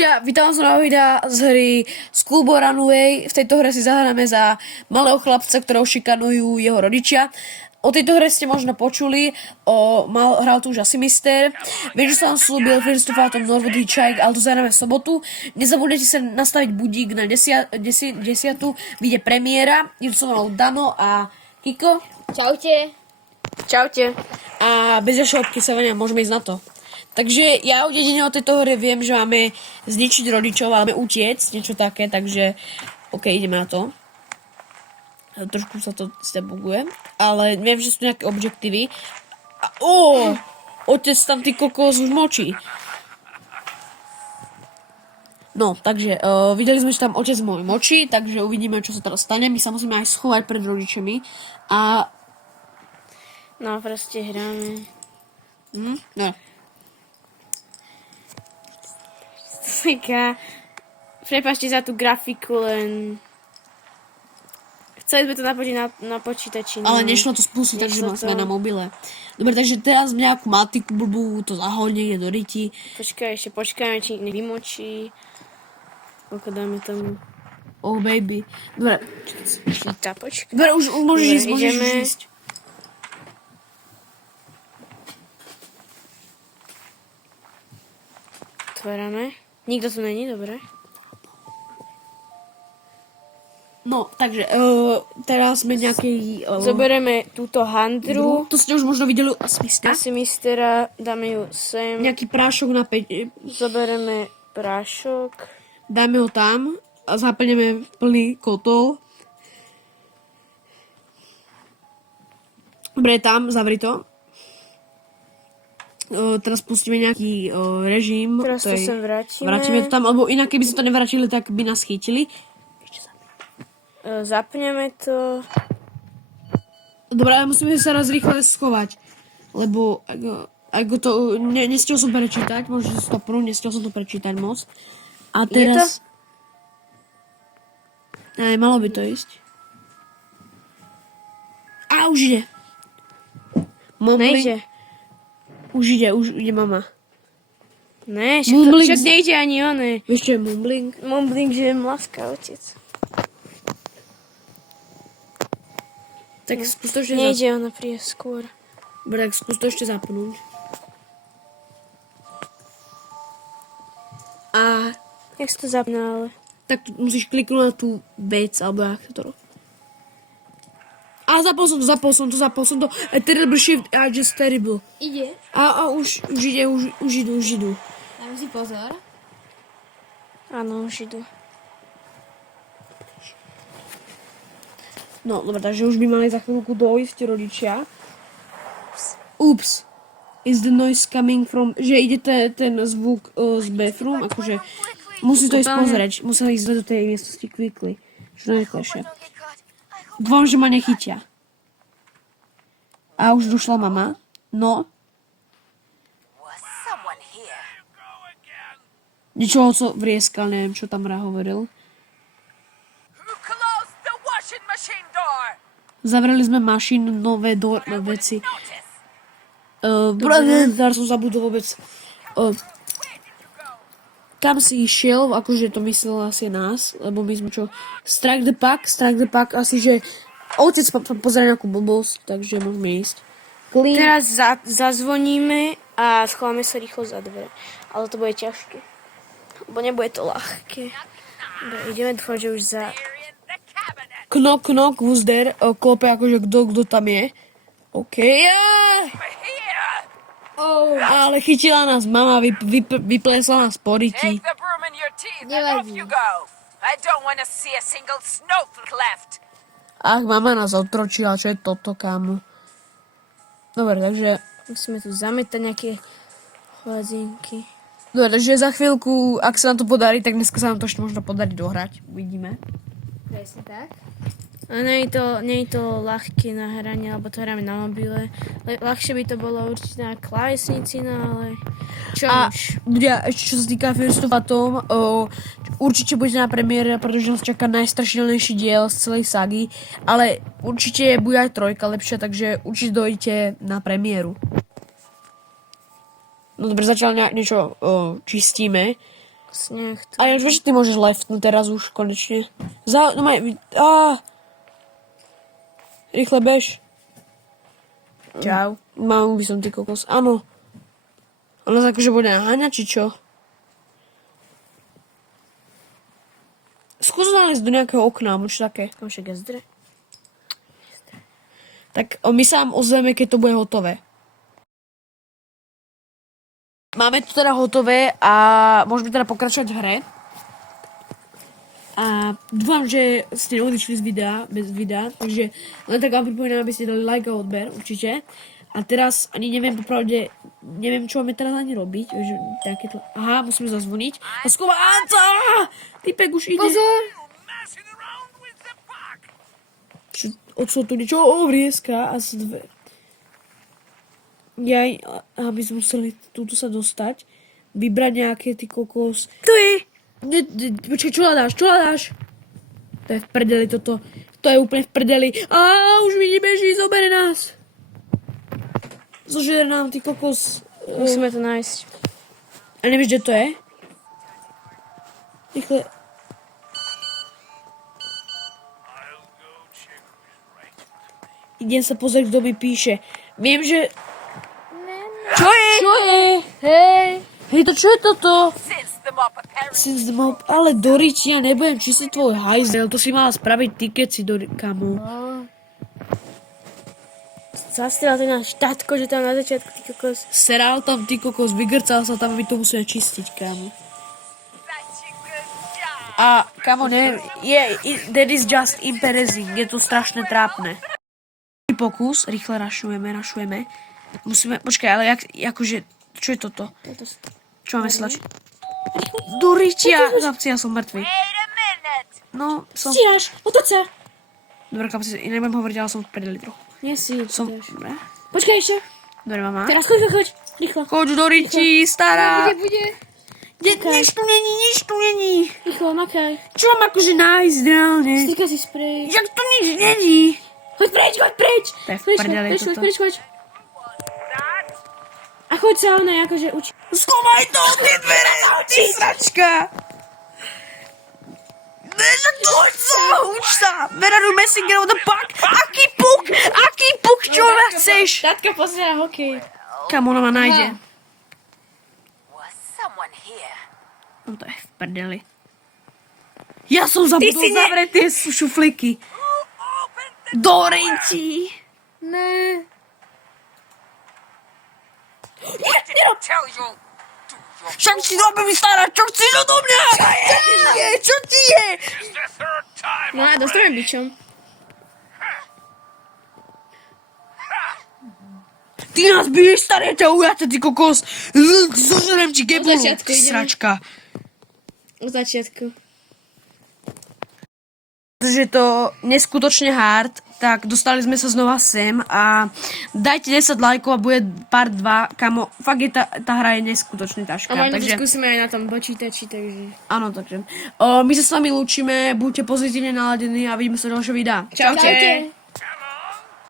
ľudia, vítam vás na videa z hry School Boy Runaway. V tejto hre si zahráme za malého chlapca, ktorého šikanujú jeho rodičia. O tejto hre ste možno počuli, hral tu už asi Mister. Viem, že som vám slúbil First of All Norwood Hitchhike, ale to zahráme v sobotu. Nezabudnite sa nastaviť budík na 10. Vyjde premiéra. Je tu som mal Dano a Kiko. Čaute. Čaute. A bez ďalšieho obkysovania môžeme ísť na to. Takže ja jedine o tejto hre viem, že máme zničiť rodičov, ale máme utiecť, niečo také, takže OK, ideme na to. Trošku sa to buguje, ale viem, že sú nejaké objektívy. Otec tam ty kokos už močí. No, takže videli sme, že tam otec môj močí, takže uvidíme, čo sa teraz stane. My sa musíme aj schovať pred rodičami a... No, proste hráme. No. Prepáčte za tú grafiku, len... Chceli sme to napočiť na počítači. Ale nešlo to spustiť, takže sme na mobile. Dobre, takže teraz nejakú matiku blbú, to zahodne, je do riti. Počkajme, či nevymočí. Koľko dáme tomu. Oh baby. Dobre. Počkaj. Dobre, už môžeš ísť. Otvárame. Nikto tu není, dobre. No, takže teraz sme nejakej... Zoberieme túto handru. To ste už možno videli Asi mistera, dáme ju sem. Nejaký prášok na 5... Zoberieme prášok. Dáme ho tam a zaplneme plný kotol. Dobre, tam, zavri to. Teraz pustíme nejaký režim. Teraz to sem vrátime. Vrátime to tam, alebo inak keby sme to nevrátili, tak by nás chytili. Zapneme to. Dobre, ale musíme sa raz rýchle schovať. Lebo ako to... Nestiel som prečítať, môžete si to prúť, nestiel som to prečítať moc. A teraz... Malo by to ísť. Už ide. Nejde. Už ide mama. Ne, však nejde ani oné. Vieš čo je mumbling? Mumbling, že je mlaská otec. Tak skús to ešte nejde, ona príde skôr. Dobre, tak skús to ešte zapnúť. A... Jak sa to zapne, ale? Tak musíš kliknúť na tú vec, alebo jak to robí. Zapol som to. A terrible shift, just terrible. Ide. Už idú. Dám si pozor. Áno, už idú. No, dobre, takže už by mali za chvíľku dojsť rodičia. Oops. Is the noise coming from... Že ide ten zvuk z bathroom, akože... Musí to ísť pozrieť. Musel ísť do tej miestnosti quickly. Čo najrychlejšie. Dúfam, že ma nechytia. A už došla mama. No. Niečo co vrieskal, neviem, čo tam hovoril. Zavreli sme mašinové veci. Teraz som zabudol vôbec. Kam si išiel, akože to myslel asi nás, lebo my sme čo... Strike the pack, asi, že otec pozrie nejakú blbosť, takže môžeme ísť. Teraz zazvoníme a schováme sa rýchlo za dvere. Ale to bude ťažké. Lebo nebude to ľahké. Dobre, ideme, dúfam, že už za... Knock, who's there? Klope akože kto tam je. OK, ale chytila nás mama, vyplesla nás po riti. Nevadí. Ach, mama nás otročila, čo je toto, kámo. Dobre, takže... Musíme tu zametať nejaké chladzinky. Dobre, takže za chvíľku, ak sa nám to podarí, tak dneska sa nám to ešte možno podarí dohrať. Uvidíme. Presne tak. A nie je to ľahké na hranie, lebo to hráme na mobile. Ľahšie by to bolo určite na klávesnici, no ale čo už. Ľudia, ešte čo sa týka First of Atom, určite bude na premiére, pretože nás čaká najstrašidelnejší diel z celej sagy, ale určite bude aj trojka lepšia, takže určite dojdete na premiéru. No dobre, zatiaľ niečo čistíme. Sneh. A ja vieš, že ty môžeš leftnúť teraz už konečne. Rýchle bež. Čau. Mám by som ty kokos. Áno. Ona sa akože bude naháňať, či čo? Skús nájsť do nejakého okna, možno také. Môže gazdre? Tak my sa vám ozveme, keď to bude hotové. Máme to teda hotové a môžeme teda pokračovať v hre. A dúfam, že ste neodišli z videa, bez videa, takže len tak vám pripomínam, aby ste dali like a odber, určite. A teraz ani neviem popravde, neviem, čo máme teraz ani robiť. Že takéto... Aha, musíme zazvoniť. A skúmať! Typek už ide. Pozor! Čo tu niečo? Vrieska. Asi dve. Aby sme museli túto sa dostať. Vybrať nejaké ty kokos. To je! Počkaj, čo hľadáš? To je v prdeli toto. To je úplne v prdeli. Už mi nebeží, zobere nás. Zožere nám, ty kokos. Musíme to nájsť. A nevieš, kde to je? Rýchle. Idem sa pozrieť, kto mi píše. Viem, že... Čo je? Hej! Hej, to čo je toto? Since the mob. Ale Doriči, ja nebudem čistiť tvoj hajzel. To si mala spraviť ty, keď si kamo. Zastrel ten náš tatko, že tam na začiatku ty kokos. Seral tam ty kokos, vygrcal sa tam, my to musíme čistiť, kamo. A kamo, neviem, that is just embarrassing, je to strašne trápne. Pokus, rýchle rašujeme. Musíme, počkaj, ale akože, čo je toto? Čo máme slačiť? Doričia! Chlapci, ja som mŕtvy. No, som... Stíhaš, otoď sa! Dobre, chlapci, nebudem hovoriť, ale som v prdeli trochu. Nie si. Dobre. Počkaj ešte. Dobre, mama. Teraz choď. Rýchlo. Choď, Doriči, stará. Bude. Nič tu není. Rýchlo, makaj. Čo mám akože nájsť reálne? Stýka si sprej. Jak tu nič není? Choď preč. To je v prdeli toto. Choď. A choď sa ona akože uči. Skúmaj to, tie dvere, ty sračka. Uč sa. Meradu Messinger of the Puck. Aký puk, čo chceš? Tatka pozerá hokej. Kam ona ma nájde? Was someone here? No to je v prdeli. Ja som zabudol zavrieť tie šuflíky. Doriči. Ne. Tell you. Však si robím stará, čo chceš odo mňa? Čo ti je? No a dostaneme bičom. Ty nás biješ, staré, ťa ujáte, ty kokos. Zožerem ti gebulu, začiatku ideme. sračka. Od začiatku. Takže to neskutočne hard, tak dostali sme sa znova sem a dajte 10 lajkov a bude part 2, kamo, fakt je tá hra je neskutočne ťažká. A možno Takže, to skúsime aj na tom počítači, takže... áno, takže. My sa s vami lúčime, buďte pozitívne naladení a vidíme sa v ďalšom videa. Čaute.